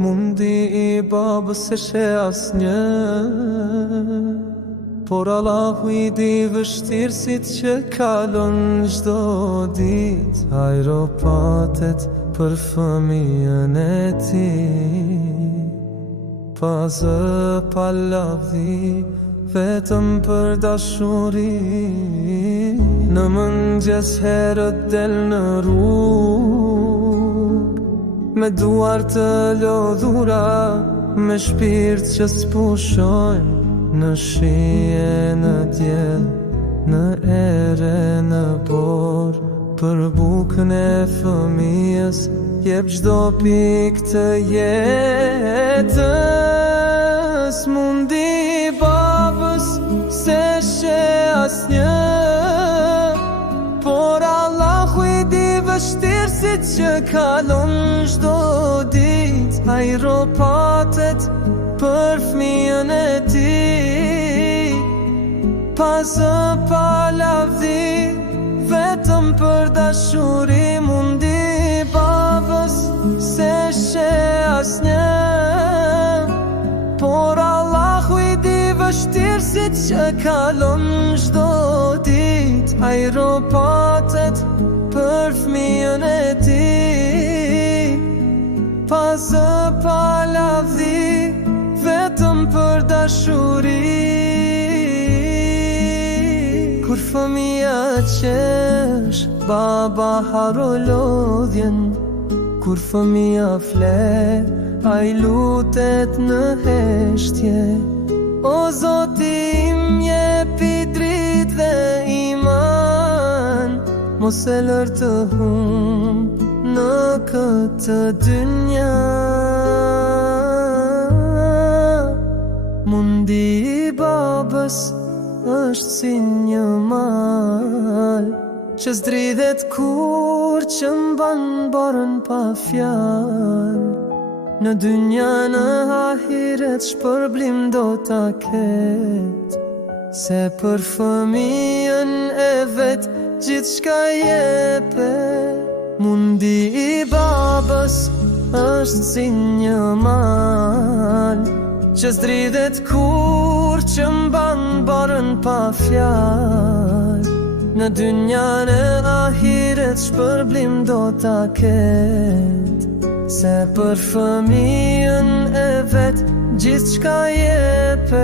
mundi I babës se she asnjë, por Allahu I di vështirësit që kalon çdo ditë. Ajropatet për fëmijën e tij, pa zë, pa lavdi, vetëm për dashuri. Në mëngjes herët del në rrugë, me duar të lodhura, me shpirt që s'pushojnë, në shije, në diell, në ere, në borë, për bukën e fëmijës jep çdo pikë të jetës. Mundi I babës se she asnjë, por Allahu I di vështirësit që kalon çdo ditë. Ajropatet për fëmijën e tij, pa zë, pa lavdi, vetëm për dashuri. Mundi I babës se she asnjë, por Allahu I di vështirësit që kalon çdo ditë. Ajropatet për fëmijën e tij, pa zë, pa lavdi, vetëm për dashuri. Kur fëmija qesh, baba haro lodhjen, kur fëmija fle, ai lutet në heshtje. O Zoti im, jepi dritë dhe iman, mos e lër të humb në këtë dynja. Mundi I babës është si një mal që s'dridhet kur, që mban barën pa fjalë. Në dynja, në ahiret, shpërblim do ta ketë, se për fëmijën e vet gjithçka jepet. Mundi I babës është si një mal që s'dridhet kur, që mban barën pa fjalë. Në dynja, në ahiret, shpërblim do ta ketë, se për fëmijën e vet gjithçka jepet.